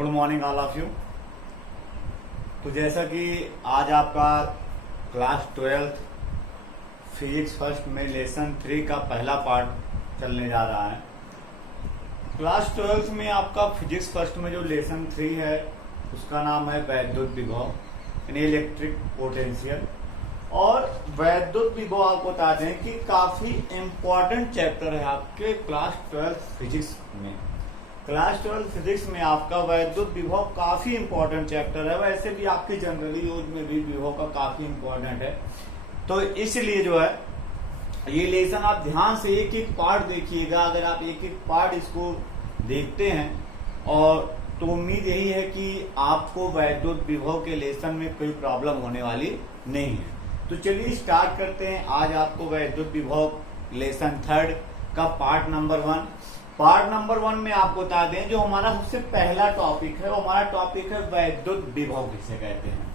Good morning all of you. तो जैसा कि आज आपका क्लास 12 फिजिक्स फर्स्ट में लेसन 3 का पहला पार्ट चलने जा रहा है। क्लास 12 में आपका फिजिक्स फर्स्ट में जो लेसन 3 है उसका नाम है वैद्युत विभव यानी इलेक्ट्रिक पोटेंशियल। और वैद्युत विभव आपको बता दें कि काफी इंपॉर्टेंट चैप्टर है आपके क्लास 12 फिजिक्स में। क्लास 12 फिजिक्स में आपका वैद्युत विभव काफी इंपॉर्टेंट चैप्टर है। वैसे भी आपके जनरली यूज में भी विभव का काफी इंपॉर्टेंट है, तो इसलिए जो है ये लेसन आप ध्यान से एक एक पार्ट देखिएगा। अगर आप एक एक पार्ट इसको देखते हैं और तो उम्मीद यही है कि आपको वैद्युत विभव के लेसन में कोई प्रॉब्लम होने वाली नहीं है। तो चलिए स्टार्ट करते हैं। आज आपको वैद्युत विभव लेसन 3 का पार्ट नंबर 1। पार्ट नंबर 1 में आपको बता दें जो हमारा सबसे पहला टॉपिक है वो हमारा टॉपिक है वैद्युत विभव किसे कहते हैं।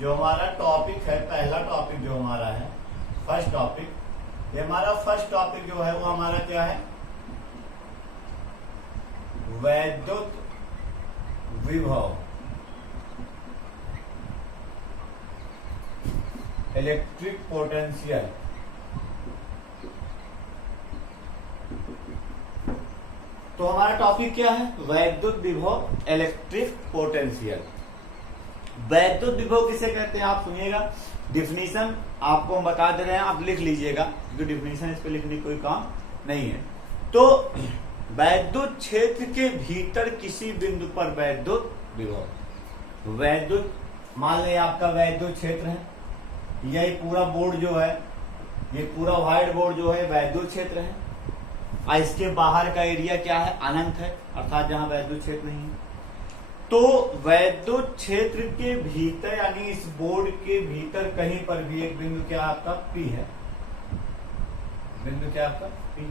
जो हमारा टॉपिक है पहला टॉपिक जो हमारा है फर्स्ट टॉपिक, ये हमारा फर्स्ट टॉपिक जो है वो हमारा क्या है, वैद्युत विभव इलेक्ट्रिक पोटेंशियल। तो हमारा टॉपिक क्या है, वैद्युत विभव इलेक्ट्रिक पोटेंशियल। वैद्युत विभव किसे कहते हैं आप सुनिएगा। डिफिनीशन आपको हम बता दे रहे हैं, आप लिख लीजिएगा क्योंकि डिफिनीशन इस पे लिखने कोई काम नहीं है। तो वैद्युत क्षेत्र के भीतर किसी बिंदु पर वैद्युत विभव, वैद्युत मान लें आपका वैद्युत क्षेत्र है, यही पूरा बोर्ड जो है, ये पूरा व्हाइट बोर्ड जो है वैद्युत क्षेत्र है और इसके बाहर का एरिया क्या है, अनंत है, अर्थात जहां वैद्युत क्षेत्र नहीं है। तो वैद्युत क्षेत्र के भीतर यानी इस बोर्ड के भीतर कहीं पर भी एक बिंदु क्या आपका P है, बिंदु क्या आपका P।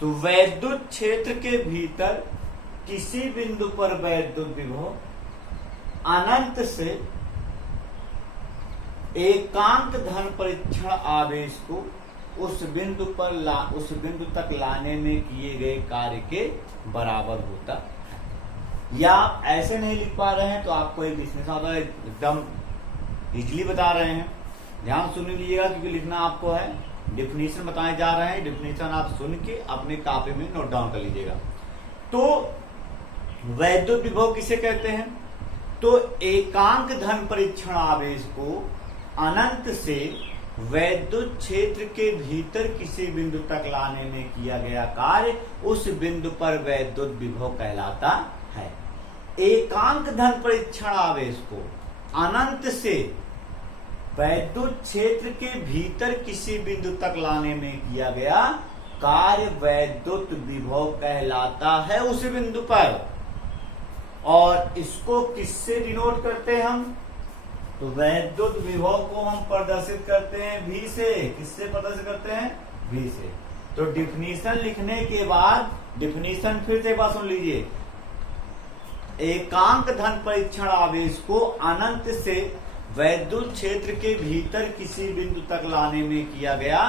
तो वैद्युत क्षेत्र के भीतर किसी बिंदु पर वैद्युत विभव अनंत से एकांक धन परीक्षण आवेश को उस बिंदु तक लाने में किए गए कार्य के बराबर होता है। या आप ऐसे नहीं लिख पा रहे हैं तो आपको एक डिफिनेशन एकदम इजीली बता रहे हैं, ध्यान सुन लीजिएगा क्योंकि लिखना आपको है। डिफिनेशन बताए जा रहे हैं, डिफिनेशन आप सुन के अपने कॉपी में नोट डाउन कर लीजिएगा। तो वैद्युत विभव किसे कहते हैं, तो एकांक धन परीक्षण आवेश को अनंत से वैद्युत क्षेत्र के भीतर किसी बिंदु तक लाने में किया गया कार्य उस बिंदु पर वैद्युत विभव कहलाता है। एकांक धन परीक्षण आवेश को अनंत से वैद्युत क्षेत्र के भीतर किसी बिंदु तक लाने में किया गया कार्य वैद्युत विभव कहलाता है उस बिंदु पर। और इसको किससे डिनोट करते हैं हम, तो वैद्युत विभव को हम प्रदर्शित करते हैं V से। किससे प्रदर्शित करते हैं, V से। तो डिफिनीशन लिखने के बाद डिफिनीशन फिर से एक बार सुन लीजिए। एकांक धन परीक्षण आवेश को अनंत से वैद्युत क्षेत्र के भीतर किसी बिंदु तक लाने में किया गया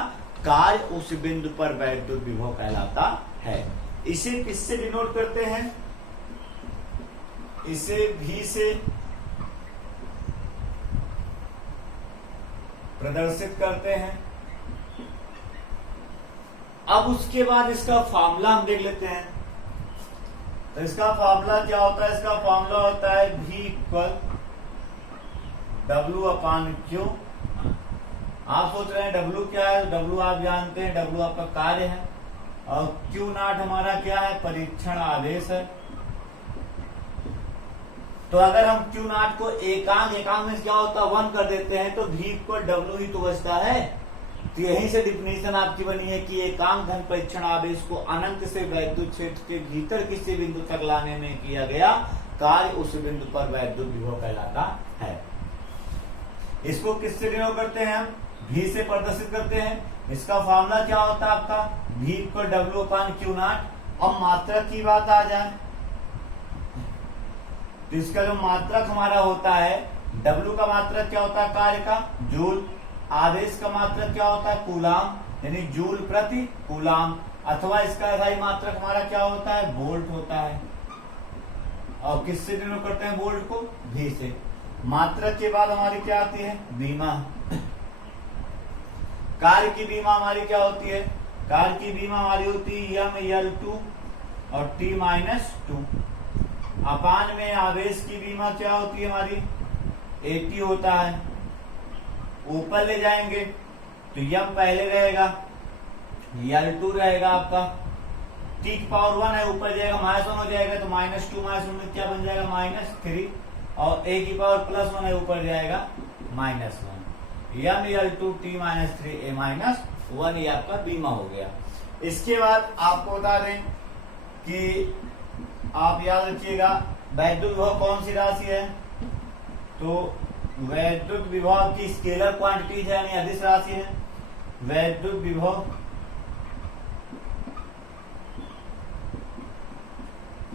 कार्य उस बिंदु पर वैद्युत विभव कहलाता है। इसे किससे डिनोट करते हैं, इसे V से प्रदर्शित करते हैं। अब उसके बाद इसका फॉर्मूला हम देख लेते हैं। तो इसका फॉर्मूला क्या होता है, इसका फॉर्मूला होता है V इक्वल W/Q। आप सोच रहे हैं W क्या है, W आप जानते हैं, W आपका कार्य है और Q नॉट हमारा क्या है, परीक्षण आवेश है। तो अगर हम Q नॉट को एकांक में क्या होता है 1 कर देते हैं तो V इक्वल W ही तो बचता है। तो यहीं से डिफिनेशन आपकी बनी है कि एकांक धन परीक्षण आवेश को अनंत से वैद्युत क्षेत्र के भीतर किसी बिंदु तक लाने में किया गया कार्य उस बिंदु पर वैद्युत विभव कहलाता है। इसको किससे डिनोट करते हैं हम, V से प्रदर्शित करते हैं। इसका फॉर्मूला क्या होता है आपका V इक्वल W/Q नॉट। अब मात्रक की बात आ जाए तो इसका जो मात्रक हमारा होता है, W का मात्रक क्या होता है, कार्य का जूल। आवेश का मात्रक क्या होता है, कूलाम, यानी जूल प्रति कूलाम। अथवा इसका सही मात्रक हमारा क्या होता है, वोल्ट होता है। और किससे डिनोट करते हैं वोल्ट को, V से। मात्रक के बाद हमारी क्या आती है, बीमा। कार्य की बीमा हमारी क्या होती है, कार्य की बीमा हमारी होती है ML2 और T-2। अपान में आवेश की बीमा क्या होती है हमारी, AT होता है। ऊपर ले जाएंगे तो M पहले रहेगा, L2 रहेगा आपका, T की पावर 1 है, ऊपर जाएगा -1 हो जाएगा तो -2 -1 में क्या बन जाएगा -3, और A की पावर +1 है, ऊपर जाएगा -1। ML2 T-3 A-1 ये आपका बीमा हो गया। इसके बाद आपको बता दें कि आप याद रखिएगा वैद्युत विभव कौन सी राशि है, तो वैद्युत विभव की स्केलर क्वांटिटीज है यानी अदिश राशि है। वैद्युत विभव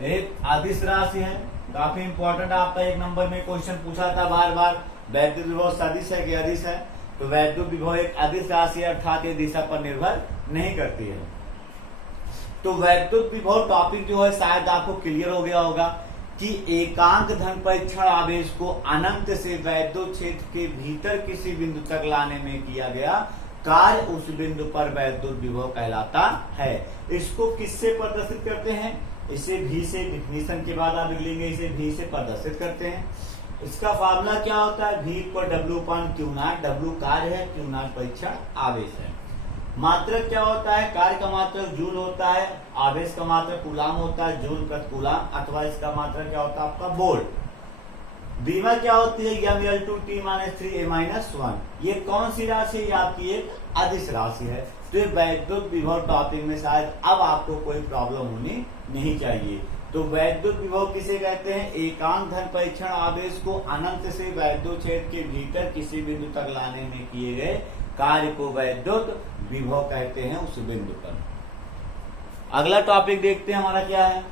एक अदिश राशि है, काफी इंपॉर्टेंट आपका 1 नंबर में क्वेश्चन पूछा था बार बार, वैद्युत विभव सदिश है कि अदिश है, तो वैद्युत विभव एक अदिश राशि है, अर्थात ये दिशा पर निर्भर नहीं करती है। तो वैद्युत विभव टॉपिक जो है शायद आपको क्लियर हो गया होगा कि एकांक धन परीक्षण आवेश को अनंत से वैद्युत क्षेत्र के भीतर किसी बिंदु तक लाने में किया गया कार्य उस बिंदु पर वैद्युत विभव कहलाता है। इसको किससे प्रदर्शित करते हैं, इसे V से, डिफिनीशन के बाद आप लिख लेंगे, इसे V से प्रदर्शित करते हैं। इसका फार्मूला क्या होता है, V पर W/Q0, W कार्य है, Q0 परीक्षण आवेश है। मात्रक क्या होता है, कार्य का मात्रक जूल होता है, आवेश का मात्रक कूलाम होता है, जूल प्रति कूलाम, अथवा इसका मात्रक क्या होता है आपका वोल्ट। बीमा क्या होती है, ML2 T-3 A-1। ये कौन सी राशि है, आपकी एक अदिश राशि है। तो ये वैद्युत विभव टॉपिक में शायद अब आपको कोई प्रॉब्लम होनी नहीं चाहिए। तो वैद्युत विभव किसे कहते हैं, एकांक धन परीक्षण आवेश को अनंत से वैद्युत क्षेत्र के भीतर किसी बिंदु तक लाने में किए गए कार्य को वैद्युत विभव कहते हैं उस बिंदु पर। अगला टॉपिक देखते हैं हमारा क्या है,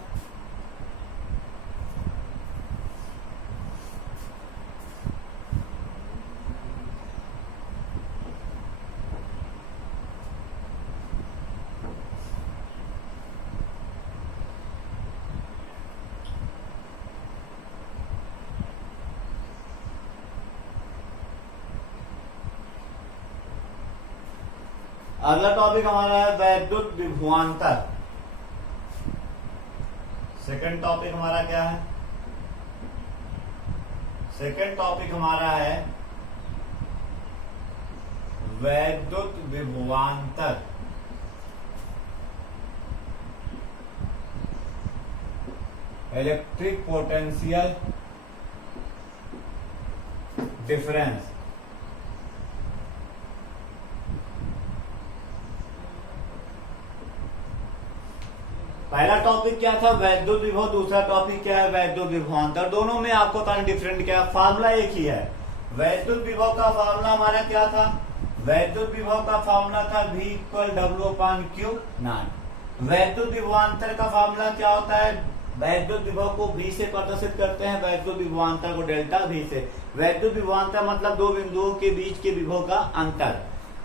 अगला टॉपिक हमारा है वैद्युत विभवांतर। सेकंड टॉपिक हमारा क्या है, सेकंड टॉपिक हमारा है वैद्युत विभवांतर। Electric potential difference. पहला टॉपिक क्या था, वैद्युत विभव, दूसरा टॉपिक क्या है, वैद्युत विभवांतर। दोनों में आपको पता नहीं डिफरेंट क्या है, फार्मूला एक ही है। वैद्युत विभव का फार्मूला हमारा क्या था, वैद्युत विभव का फार्मूला था V = W/Q0। वैद्युत विभवांतर का फार्मूला क्या होता है, वैद्युत विभव को V से प्रदर्शित करते हैं, वैद्युत विभवांतर को ΔV से। वैद्युत विभवांतर मतलब दो बिंदुओं के बीच के विभव का अंतर।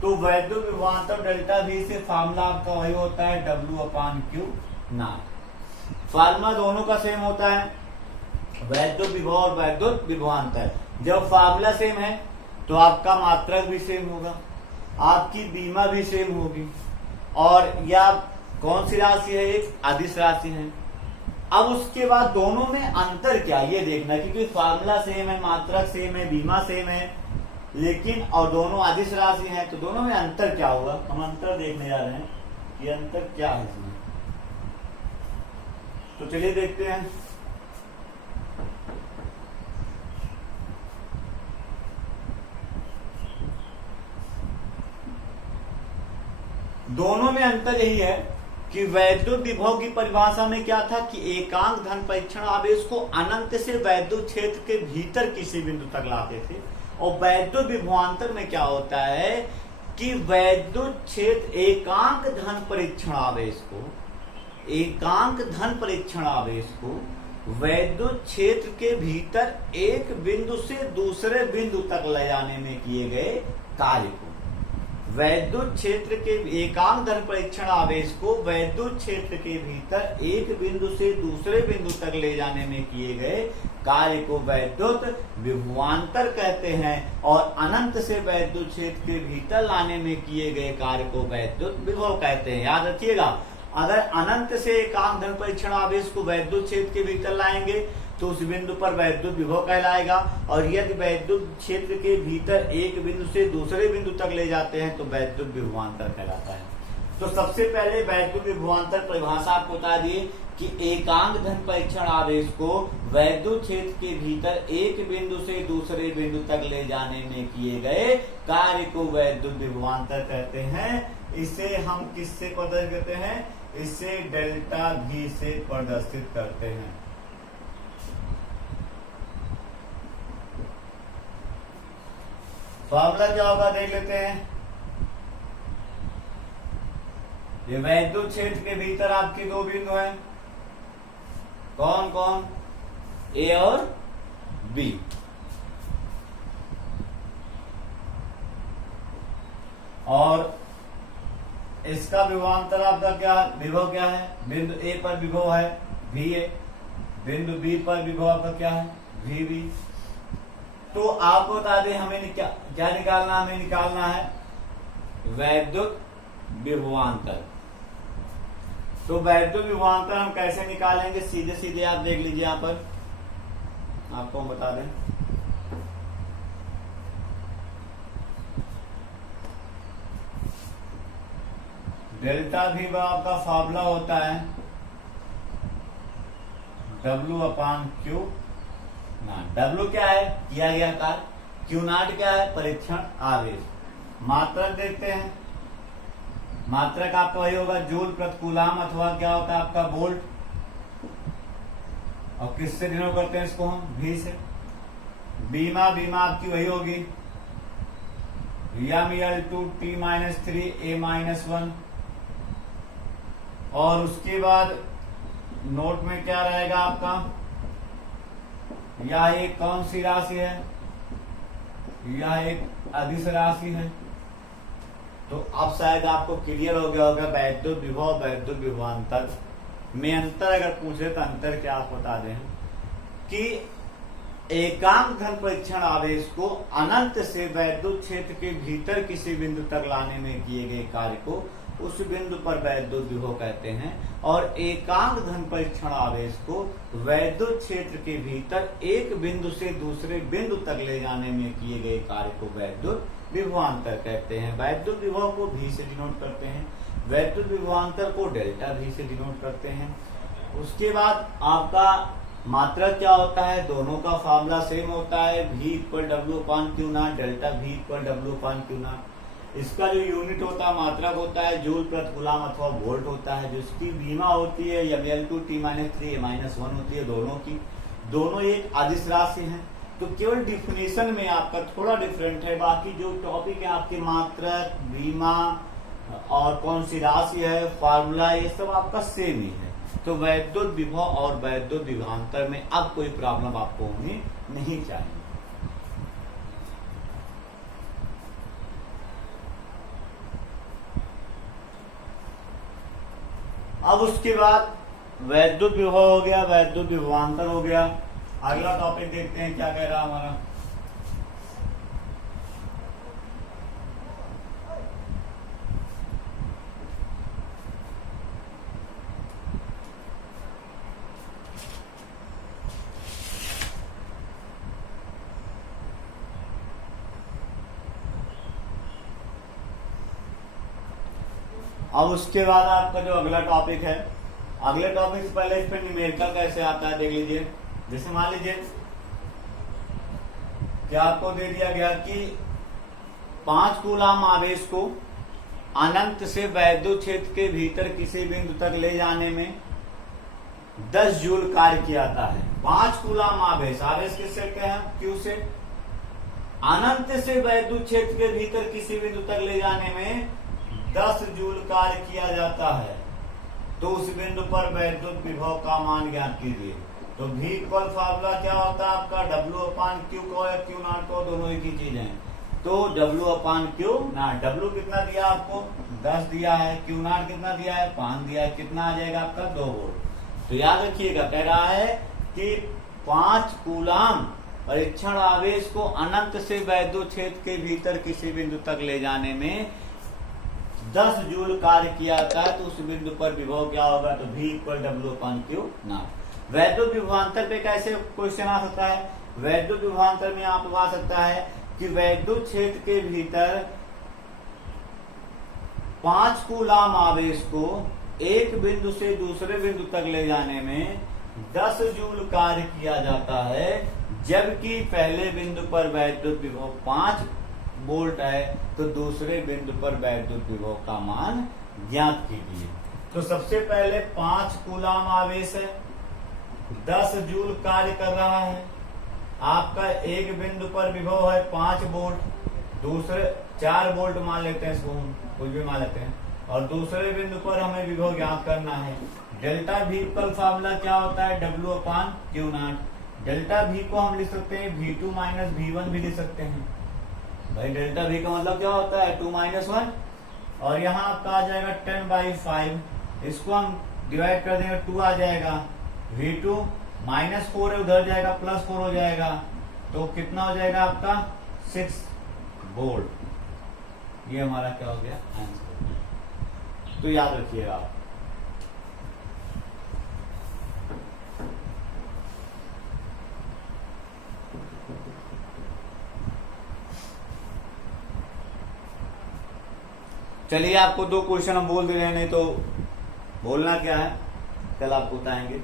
तो वैद्युत विभवांतर ΔV से फार्मूला आपका वही होता है W/Q0। फार्मूला दोनों का सेम होता है, वैद्युत विभव और वैद्युत विभवांतर। जब फार्मूला सेम है तो आपका मात्रक भी सेम होगा, आपकी बीमा भी सेम होगी, और यह कौन सी राशि है, एक अदिश राशि है। अब उसके बाद दोनों में अंतर क्या ये देखना, क्योंकि फार्मूला सेम है, मात्रक सेम है, बीमा सेम है, लेकिन और दोनों अदिश राशि है, तो दोनों में अंतर क्या होगा, हम अंतर देखने जा रहे हैं ये अंतर क्या है इसमें। तो चलिए देखते हैं। दोनों में अंतर यही है कि वैद्युत विभव की परिभाषा में क्या था कि एकांक धन परीक्षण आवेश को अनंत से वैद्युत क्षेत्र के भीतर किसी बिंदु तक लाते थे, और वैद्युत विभवांतर में क्या होता है कि वैद्युत क्षेत्र एकांक धन परीक्षण आवेश को, एकांक धन परीक्षण आवेश को वैद्युत क्षेत्र के भीतर एक बिंदु से दूसरे बिंदु तक ले जाने में किए गए कार्य को वैद्युत क्षेत्र के एकांक धन परीक्षण आवेश को वैद्युत क्षेत्र के भीतर एक बिंदु से दूसरे बिंदु तक ले जाने में किए गए कार्य को वैद्युत विभवांतर कहते हैं और अनंत से वैद्युत क्षेत्र के भीतर लाने में किए गए कार्य को वैद्युत विभव कहते हैं। याद रखिएगा, अगर अनंत से एकांक धन परीक्षण आवेश को वैद्युत क्षेत्र के भीतर लाएंगे तो उस बिंदु पर वैद्युत विभव कहलाएगा, और यदि वैद्युत क्षेत्र के भीतर एक बिंदु से दूसरे बिंदु तक ले जाते हैं तो वैद्युत विभवांतर कहलाता है। तो सबसे पहले वैद्युत विभवांतर परिभाषा आपको बता दिए कि एकांक धन परीक्षण आवेश को वैद्युत क्षेत्र के भीतर एक बिंदु से दूसरे बिंदु तक ले जाने में किए गए कार्य को वैद्युत विभवांतर कहते हैं। इसे हम किससे प्रदर्शित करते हैं? इसे डेल्टा V से प्रदर्शित करते हैं। फॉर्मूला क्या होगा देख लेते हैं। ये वैद्युत क्षेत्र के भीतर आपके दो बिंदु हैं, कौन कौन? A और B। और इसका विभवांतर आपका क्या विभव क्या है? बिंदु A पर विभव है VA, बिंदु B पर विभव आपका क्या है? VB। तो आपको बता दें हमें क्या निकालना? हमें निकालना है वैद्युत विभवांतर। तो वैद्युत विभवांतर हम कैसे निकालेंगे? सीधे सीधे आप देख लीजिए, यहाँ पर आपको हम बता दें। डेल्टा V आपका फॉर्मूला होता है W/Q। W क्या है? किया गया कार्य। Q0 क्या है? परीक्षण आवेश। मात्रक देखते हैं, मात्रक आपका वही होगा जूल प्रति कूलाम, अथवा क्या होता है आपका वोल्ट। और किससे डिनोट करते हैं इसको हम? V से। बीमा आपकी वही होगी Ml/T-3A-1। और उसके बाद नोट में क्या रहेगा आपका? यह एक कौन सी राशि है? यह एक अदिश राशि है। तो अब शायद आपको क्लियर हो गया होगा वैद्युत विभव वैद्युत विभवांतर में अंतर। अगर पूछे तो अंतर क्या आप बता दें कि एकांक धन परीक्षण आवेश को अनंत से वैद्युत क्षेत्र के भीतर किसी बिंदु तक लाने में किए गए कार्य को उस बिंदु पर वैद्युत विभव कहते हैं, और एकांक धन परीक्षण आवेश को वैद्युत क्षेत्र के भीतर एक बिंदु से दूसरे बिंदु तक ले जाने में किए गए कार्य को वैद्युत विभवांतर कहते हैं। वैद्युत विभव को V से डिनोट करते हैं, वैद्युत विभवांतर को डेल्टा V से डिनोट करते हैं। उसके बाद आपका मात्रक क्या होता है? दोनों का फॉर्मूला सेम होता है, V=W/Q0, डेल्टा V=W/Q0। इसका जो यूनिट होता है, मात्रक होता है जूल प्रति कूलाम अथवा वोल्ट होता है। जिसकी बीमा होती है Ml/T-3A-1 होती है। दोनों एक अदिश राशि है। तो केवल डिफिनेशन में आपका थोड़ा डिफरेंट है, बाकी जो टॉपिक है आपके मात्रक, बीमा और कौन सी राशि है, फॉर्मूला, ये सब आपका सेम ही है। तो वैद्युत विभव और वैद्युत विभवांतर में अब कोई प्रॉब्लम आपको होनी नहीं चाहिए। अब उसके बाद वैद्युत विभव हो गया, वैद्युत विभवांतर हो गया। अगला टॉपिक देखते हैं क्या कह रहा हमारा। अब उसके बाद आपका जो अगला टॉपिक है, अगले टॉपिक से पहले इस पर न्यूमेरिकल कैसे आता है देख लीजिए। जैसे मान लीजिए कि आपको दे दिया गया कि 5 कूलाम आवेश को अनंत से वैद्युत क्षेत्र के भीतर किसी बिंदु तक ले जाने में 10 जूल कार्य किया जाता है। 5 कूलाम आवेश किससे कहते हैं? Q से। अनंत से वैद्युत क्षेत्र के भीतर किसी बिंदु तक ले जाने में 10 जूल कार्य किया जाता है। तो उस बिंदु पर वैद्युत विभव का मान ज्ञात कीजिए। तो V इक्वल फॉर्मूला क्या होता है आपका? W/Q को या Q0 को, दोनों एक ही चीज है। तो W upon Q not, W कितना दिया आपको 10 दिया है, क्यू नॉट कितना दिया है 5 दिया है, कितना आ जाएगा आपका 2 वोल्ट। तो याद रखिएगा कह रहा है कि 5 कूलाम परीक्षण आवेश को अनंत से वैद्युत क्षेत्र के भीतर किसी बिंदु तक ले जाने में 10 जूल कार्य किया जाता है, तो उस बिंदु पर विभव क्या होगा, तो V equal W upon Q not. वैद्युत विभवांतर पे कैसे क्वेश्चन आ सकता है, वैद्युत विभवांतर में आप आ सकता है कि वैद्युत क्षेत्र के भीतर 5 कूलाम आवेश को एक बिंदु से दूसरे बिंदु तक ले जाने में 10 जूल कार्य किया जाता है, जबकि पहले बिंदु पर वैद्युत विभव 5 वोल्ट है, तो दूसरे बिंदु पर वैद्युत विभव का मान ज्ञात कीजिए। तो सबसे पहले 5 कूलाम आवेश है, 10 जूल कार्य कर रहा है, आपका एक बिंदु पर विभव है 5 वोल्ट, दूसरे 4 वोल्ट मान लेते हैं इसको, कुछ भी मान लेते हैं, और दूसरे बिंदु पर हमें विभव ज्ञात करना है। डेल्टा V का फॉर्मूला क्या होता है, W upon Q not. Delta V को हम लिख सकते हैं V2 माइनस V1 भी लिख सकते हैं। भाई डेल्टा V का मतलब क्या होता है 2 माइनस 1, और यहाँ आपका आ जाएगा 10/5, इसको हम डिवाइड कर देंगे 2 आ जाएगा, V2 -4 है उधर जाएगा +4 हो जाएगा, तो कितना हो जाएगा आपका 6 वोल्ट। ये हमारा क्या हो गया आंसर। तो याद रखिएगा आप। चलिए आपको 2 क्वेश्चन हम बोल दे रहे हैं, नहीं तो बोलना क्या है कल आपको बताएंगे।